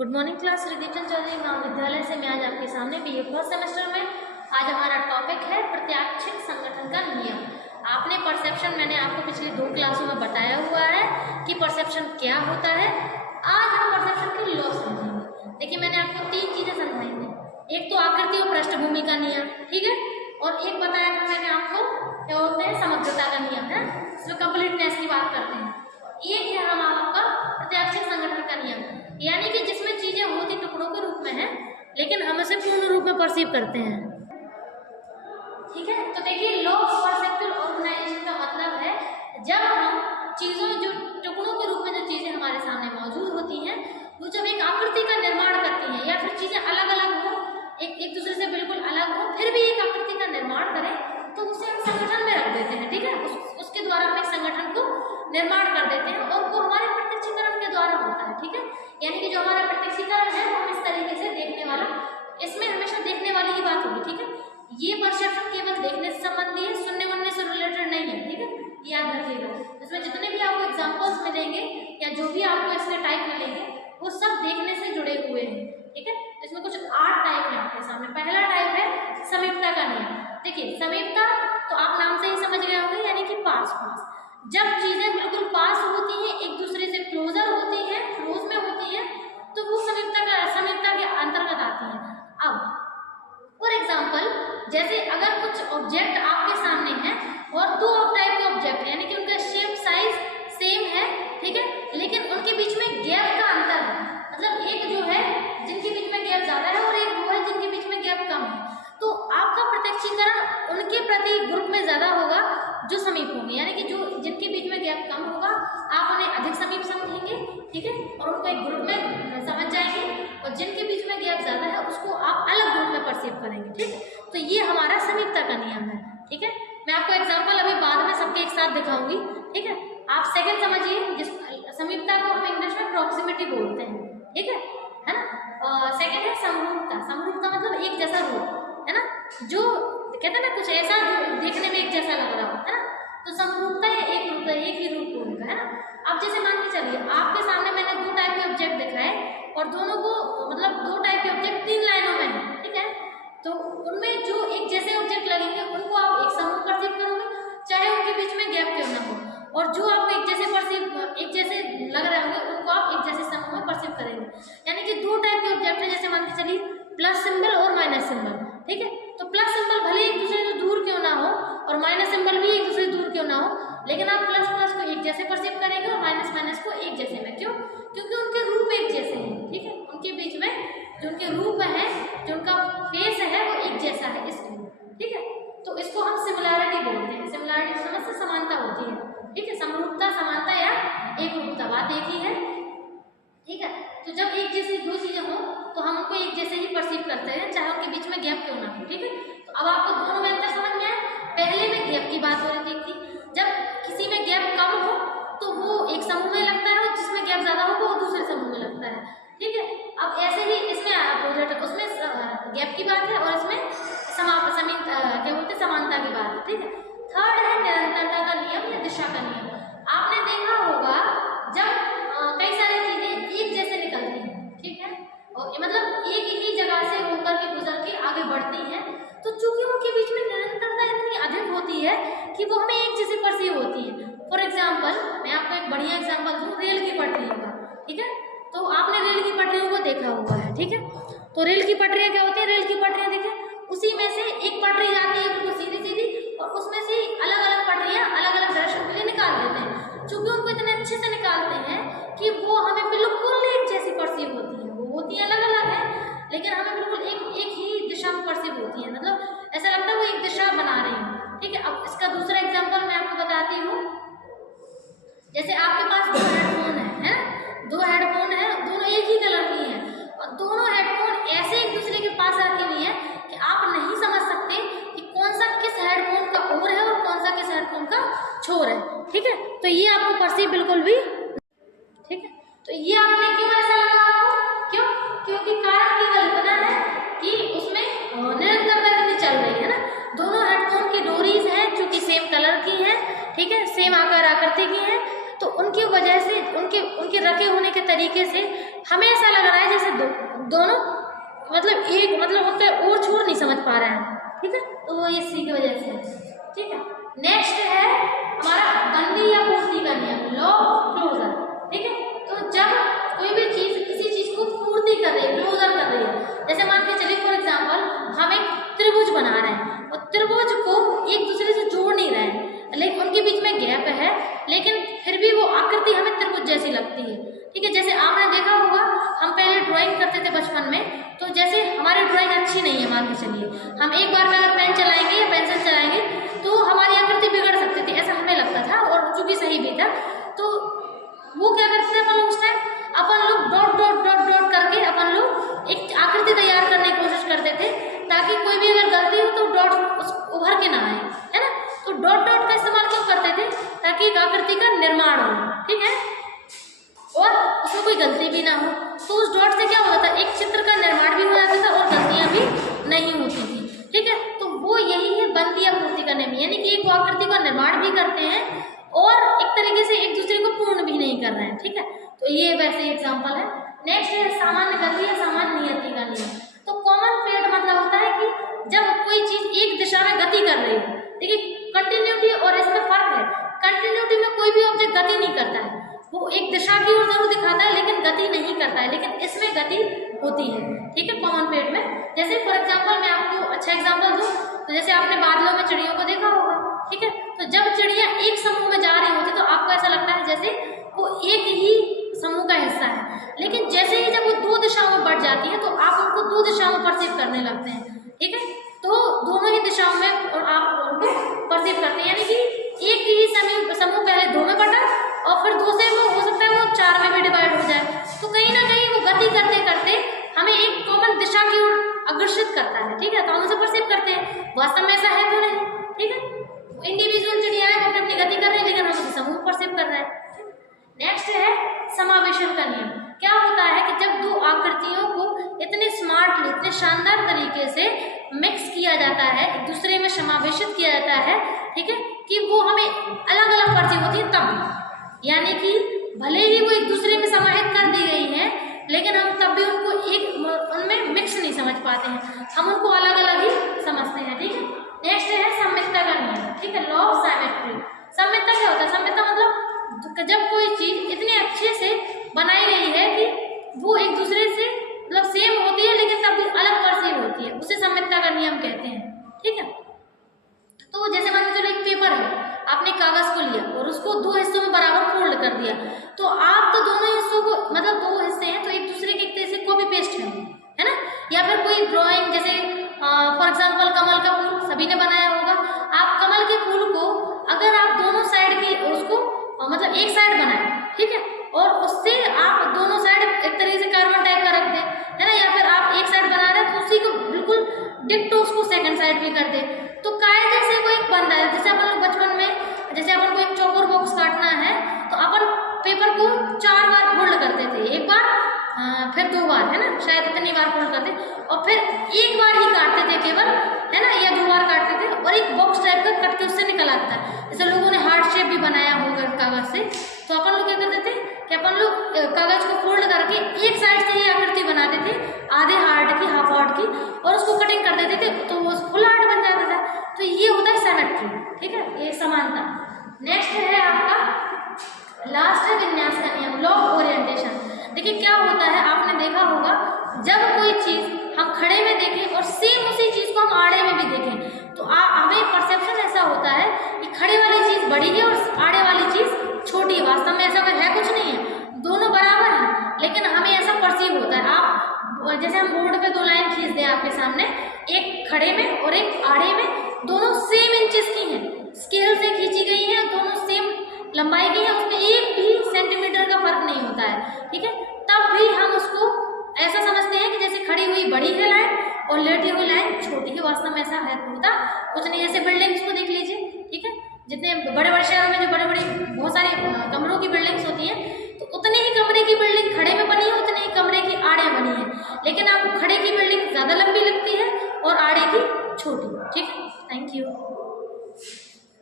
Good morning class. Ridip Chand Chaudhary Mahavidyalaya से मैं आज आपके सामने बीए फर्स्ट सेमेस्टर में आज हमारा टॉपिक है प्रत्याक्षिक संगठन का नियम। आपने परसेप्शन, मैंने आपको पिछली 2 क्लासों में बताया हुआ है कि परसेप्शन क्या होता है। आज हम परसेप्शन के लॉ समझेंगे। देखिए, मैंने आपको 3 चीजें समझाई थी। एक तो आकृति और पृष्ठभूमि का नियम, ठीक है, और एक बताया था मैंने आपको क्या बोलते हैं, समग्रता का नियम है, इसमें कंप्लीटनेस की बात करते हैं। एक है हम आपका प्रत्याक्षिक संगठन का नियम, यानी कि जिसमें चीजें होती टुकड़ों के रूप में हैं लेकिन हम उसे पूर्ण रूप में परसीव करते हैं, ठीक है। तो देखिए, लॉ ऑफ परसेप्चुअल ऑर्गेनाइजेशन का मतलब है जब हम चीजों जो टुकड़ों के रूप में जो चीजें हमारे सामने मौजूद होती हैं वो जब एक आकृति का निर्माण करती हैं या फिर चीजें अलग अलग हो, एक दूसरे से बिल्कुल अलग हो, फिर भी एक आकृति का निर्माण करें तो उसे हम संगठन में रख देते हैं, ठीक है। उसके द्वारा हम एक संगठन को निर्माण कर देते हैं और वो हमारे प्रत्यक्षीकरण के द्वारा होता है, ठीक है। यानी कि जो हमारा प्रत्यक्षीकरण है वो हम इस तरीके से देखने वाला, इसमें हमेशा देखने वाली ही बात होगी, ठीक है। ये परसेप्शन केवल देखने से संबंधी है, सुनने वनने से रिलेटेड नहीं है, ठीक है, याद रखिएगा। इसमें जितने भी आपको एग्जाम्पल्स मिलेंगे या जो भी आपको इसके टाइप मिलेंगे वो सब देखने से जुड़े हुए हैं, ठीक है। इसमें कुछ 8 टाइप है आपके सामने। पहला टाइप है समीपता का नियम। देखिए, समीपता तो आप नाम से ही समझ गए होंगे, यानी कि पास। जब चीजें बिल्कुल पास होती हैं, एक दूसरे से क्लोजर होती हैं, क्लोज में होती हैं, तो वो समीपता के अंतर्गत आती हैं। अब फॉर एग्जाम्पल, जैसे अगर कुछ ऑब्जेक्ट आपके सामने हैं और 2 टाइप के ऑब्जेक्ट यानी कि उनका शेप साइज सेम है, ठीक है, लेकिन उनके बीच में गैप का अंतर है। मतलब एक जो है जिनके बीच में गैप ज्यादा है और एक वो है जिनके बीच में गैप कम है, तो आपका प्रत्यक्षीकरण उनके प्रति ग्रुप में ज्यादा होगा जो समीप होंगे, यानी कि जो जिनके बीच में गैप कम होगा आप उन्हें अधिक समीप समझेंगे, ठीक है, और उनको एक ग्रुप में समझ जाएंगे, और जिनके बीच में गैप ज्यादा है उसको आप अलग ग्रुप में परसीव करेंगे, ठीक है। तो ये हमारा समीपता का नियम है, ठीक है। मैं आपको एग्जाम्पल अभी बाद में सबके एक साथ दिखाऊंगी, ठीक है। आप सेकंड समझिए, जिस समीपता को हम इंग्लिश में प्रॉक्सिमिटी बोलते हैं, ठीक है ना। सेकंड है समरूपता। समरूपता मतलब एक जैसा रूप, है ना, जो कहते हैं ना कुछ ऐसा देखने में एक जैसा लग रहा हो, है ना, तो समरूपता है एक रूप, एक ही रूप होगा, है ना। अब जैसे मान के चलिए आपके सामने मैंने 2 टाइप के ऑब्जेक्ट दिखाए और दोनों को मतलब 2 टाइप के ऑब्जेक्ट 3 लाइनों में है, ठीक है, तो उनमें जो एक जैसे ऑब्जेक्ट लगेंगे उनको आप एक समूह परसीव करोगे, चाहे उनके बीच में गैप क्यों ना हो, और जो आपको एक जैसे लग रहे होंगे उनको आप एक जैसे समूह में परसीव करेंगे। यानी कि 2 टाइप के ऑब्जेक्ट है, जैसे मान के चलिए प्लस सिंबल और माइनस सिंबल, ठीक है। तो प्लस सिंबल भले एक दूसरे से दूर क्यों ना हो और माइनस सिंबल भी एक दूसरे से दूर क्यों ना हो, लेकिन आप प्लस प्लस को एक जैसे परसीव करेंगे और माइनस माइनस को एक जैसे में। क्यों? क्योंकि उनके रूप एक जैसे हैं, ठीक है, उनके बीच में जो उनके रूप है, जो उनका फेस है वो एक जैसा है, इसलिए, ठीक है। तो इसको हम सिमिलैरिटी बोलते हैं। सिमिलैरिटी समझ से समानता होती है, ठीक है। समरूपता, समानता या एक रूपता, बात एक ही है, ठीक है। तो जब एक जैसी 2 चीजें हो तो हम उनको एक जैसे ही परसीव करते हैं, चाहे उनके बीच में गैप क्यों ना हो, ठीक है। तो अब आपको दोनों में अंतर समझ में आया। पहले में गैप की बात हो रही थी, जब किसी में गैप कम हो तो वो एक समूह में लगता है और जिसमें गैप ज्यादा हो वो दूसरे समूह में लगता है, ठीक है। अब ऐसे ही इसमें अपोजिट, उसमें गैप की बात है और इसमें क्या बोलते हैं, समानता की बात है, ठीक है। थर्ड है निरंतरता का नियम या दिशा का नियम। आपने देखा होगा जब कई सारी चीजें एक जैसे निकलती हैं, ठीक है, और मतलब एक ही जगह से होकर के गुजर के आगे बढ़ती हैं, तो चूंकि उनके बीच में निरंतरता इतनी अधिक होती है कि वो हमें एक जैसी परसीव होती है। फॉर एग्जाम्पल, मैं आपको एक बढ़िया एग्जाम्पल दूँ रेल की पटरियों का, ठीक है। तो आपने रेल की पटरियों को देखा हुआ है, ठीक है। तो रेल की पटरियाँ क्या होती है, रेल की पटरियाँ देखिए, उसी में से एक पटरी जाती है बिल्कुल सीधी सीधी और उसमें से अलग अलग पटरियाँ अलग अलग डायरेक्शन के लिए निकाल देते हैं। चूंकि उनको इतने अच्छे से निकालते हैं कि वो हमें बिल्कुल एक जैसी परसीव होती है। वो होती है अलग अलग है लेकिन हमें बिल्कुल एक ही दिशा में परसीव होती है, मतलब ऐसा लगता है वो एक दिशा बना रही है, ठीक है। अब इसका दूसरा एग्जाम्पल मैं आपको बताती हूँ। जैसे आपके पास 2 हेडफोन है, 2 हेडफोन है, दोनों एक ही कलर की हैं और दोनों हेडफोन ऐसे एक दूसरे के पास रखी हुई है कि आप नहीं समझ सकते कि कौन सा किस हेडफोन का ओर है और कौन सा किस हेडफोन का छोर है, ठीक है। तो ये आपको परसीव बिल्कुल भी, ठीक है। तो ये आपने क्यों ऐसा लगा आपको, क्यों? क्योंकि कारण केवल इतना है कि उसमें निरंतरता इतनी चल रही है ना, दोनों हेडफोन की डोरीज हैं जो कि सेम कलर की हैं, ठीक है, सेम आकार आकृति की हैं, तो उनकी वजह से उनके रखे होने के तरीके से हमें ऐसा लग रहा है जैसे दोनों मतलब एक मतलब होता है और छोर नहीं समझ पा रहे हैं, ठीक है, तो वो इसी की वजह से, ठीक है। नेक्स्ट है हमारा बंदी या पूर्ति का नियम, लॉ ऑफ क्लोजर, ठीक है। तो जब कोई भी चीज किसी चीज को पूर्ति कर रही है, क्लोजर कर रही है, जैसे मान के चलिए फॉर एग्जाम्पल हम एक त्रिभुज बना रहे हैं और त्रिभुज को एक दूसरे से जोड़ नहीं रहे हैं, लेकिन उनके बीच में गैप है, लेकिन फिर भी वो आकृति हमें त्रिभुज जैसी लगती है, ठीक है। जैसे आपने देखा होगा हम पहले ड्राइंग करते थे बचपन में, तो जैसे हमारी ड्राइंग अच्छी नहीं है मान के चलिए, हम एक बार में अगर पेन चलाएंगे या पेंसिल चलाएंगे तो हमारी आकृति बिगड़ सकती थी, ऐसा हमें लगता था, और चूंकि सही भी था। तो वो क्या करते थे अपन उस टाइम, अपन लोग डॉट डॉट डॉट डॉट करके अपन लोग एक आकृति तैयार करने की कोशिश करते थे, ताकि कोई भी अगर गलती हो तो डॉट उभर के ना आए, है ना। तो डॉट डॉट का इस्तेमाल क्यों करते थे, ताकि एक आकृति का निर्माण हो, ठीक है, और उसमें कोई गलती भी ना हो। तो उस डॉट से क्या होता था, एक चित्र का निर्माण भी हो जाता था और गलतियां भी नहीं होती थी, ठीक है। तो वो यही है बंदी या पूर्ति का नियम, यानी कि एक आकृति का निर्माण भी करते हैं और एक तरीके से एक दूसरे को पूर्ण भी नहीं कर रहे हैं, ठीक है। तो ये वैसे एग्जाम्पल है। नेक्स्ट है सामान्य गति या सामान्य नियति का नियम। तो कॉमन फेट मतलब होता है कि जब कोई चीज एक दिशा में गति कर रही है, देखिए कंटिन्यूटी और इसमें फर्क है, कंटिन्यूटी में कोई भी ऑब्जेक्ट गति नहीं करता है, वो एक दिशा की ओर जरूर दिखाता है लेकिन गति नहीं करता है, लेकिन इसमें गति होती है, ठीक है, कॉमन फेट में। जैसे फॉर एग्जांपल मैं आपको अच्छा एग्जांपल दूं, तो जैसे आपने बादलों में चिड़ियों को देखा होगा, ठीक है, तो जब चिड़िया एक समूह में जा रही होती तो आपको ऐसा लगता है जैसे वो एक ही समूह का हिस्सा है, लेकिन जैसे ही जब वो दो दिशाओं में बढ़ जाती है तो आप उनको दो दिशाओं में परसीव करने लगते हैं, ठीक है। तो दोनों ही दिशाओं में और आप उनको परसीव करते हैं, यानी कि एक ही समूह पहले दो में बटा और फिर दूसरे में हो सकता है वो चार में भी डिवाइड हो जाए। तो कहीं ना कहीं वो गति करते करते हमें एक कॉमन दिशा की ओर अग्रसित करता है, ठीक है, तो हम उसे परसीव करते हैं। वास्तव में ऐसा है तो नहीं, ठीक है, इंडिविजुअल चिड़ियाएं अपनी अपनी गति कर रही है लेकिन हम उसे समूह परसीव कर रहे हैं। नेक्स्ट है समावेशन का नियम। क्या होता है कि जब दो आकृतियों को इतने स्मार्टली, इतने शानदार तरीके से मिक्स किया जाता है, एक दूसरे में समावेशित किया जाता है, ठीक है, कि वो हमें अलग अलग परसीव होती है तब, यानी कि भले ही वो एक दूसरे में समाहित कर दी गई हैं लेकिन हम तब भी उनको एक उनमें मिक्स नहीं समझ पाते हैं, हम उनको अलग अलग ही समझते हैं, ठीक है। नेक्स्ट है साम्यता का नियम, ठीक है, लॉ ऑफ साइमेट्री। साम्यता क्या होता है, साम्यता मतलब जब कोई चीज इतने अच्छे से बनाई गई है कि वो एक दूसरे से मतलब सेम होती है लेकिन तब भी अलग परसीव होती है, उसे साम्यता का नियम कहते हैं, ठीक है। तो जैसे मान लीजिए एक पेपर है, आपने कागज को लिया और उसको दो हिस्सों में बराबर फोल्ड कर दिया, तो आप तो दोनों हिस्सों को मतलब दो हिस्से हैं तो एक दूसरे के एक तरह से कॉपी पेस्ट है ना। या फिर कोई ड्राइंग जैसे फॉर एग्जांपल कमल का फूल सभी ने बनाया होगा, आप कमल के फूल को अगर आप दोनों साइड की उसको मतलब एक साइड बनाए, ठीक है, और उससे आप दोनों साइड एक तरीके से कार्बन टाइप का रख दें, है ना, या फिर आप एक साइड बना रहे हैं तो उसी को बिल्कुल डिक्टो उसको सेकंड साइड भी कर दे, तो कायदे से वो एक बनता है। जैसे अपन लोग बचपन में जैसे अपन को एक चौकोर बॉक्स काटना है तो अपन पेपर को 4 बार फोल्ड करते थे, एक बार फिर 2 बार, है ना, शायद इतनी बार फोल्ड करते और फिर एक बार ही काटते थे केवल, है ना, या 2 बार काटते थे और एक बॉक्स टाइप का कट के उससे निकल आता है। जैसे लोगों ने हार्ट शेप भी बनाया होगा कागज से, तो अपन लोग क्या करते थे कि अपन लोग कागज को फोल्ड करके एक साइड से ही आकृति बनाते थे, आधे हार्ट की, हाफ हार्ट की, और उसको कटिंग कर देते थे तो वो फुल हार्ट बन जाता था। तो ये होता है सिमेट्री, ठीक है, ये समानता। नेक्स्ट है आपका लास्ट है विन्यास का नियम, लॉ ऑफ ओरिएंटेशन। देखिए क्या होता है, आपने देखा होगा जब कोई चीज हम खड़े में देखें और सेम उसी चीज को हम आड़े में भी देखें तो हमें परसेप्शन ऐसा होता है कि खड़े वाली चीज बड़ी है और आड़े वाली चीज छोटी है। वास्तव में ऐसा है कुछ नहीं है, दोनों बराबर हैं, लेकिन हमें ऐसा परसीव होता है। आप जैसे हम बोर्ड पे 2 लाइन खींच दें आपके सामने, एक खड़े में और एक आड़े में, दोनों सेम इंचेस की हैं, स्केल से खींची गई हैं, दोनों सेम लंबाई की है, उसमें एक भी सेंटीमीटर का फर्क नहीं होता है, ठीक है, तब भी हम उसको ऐसा समझते हैं कि जैसे खड़ी हुई बड़ी है लाइन और लेटी हुई लाइन छोटी है। वास्तव में ऐसा है होता कुछ नहीं। जैसे बिल्डिंग्स को देख लीजिए, ठीक है, जितने बड़े बड़े शहरों में जो बड़े बड़े बहुत सारे कमरों की बिल्डिंग्स होती हैं तो उतने ही कमरे की बिल्डिंग खड़े में बनी है, उतने ही कमरे की आड़े बनी है, लेकिन आपको खड़े की बिल्डिंग ज़्यादा लंबी लगती है और आड़े की छोटी, ठीक है। Thank you.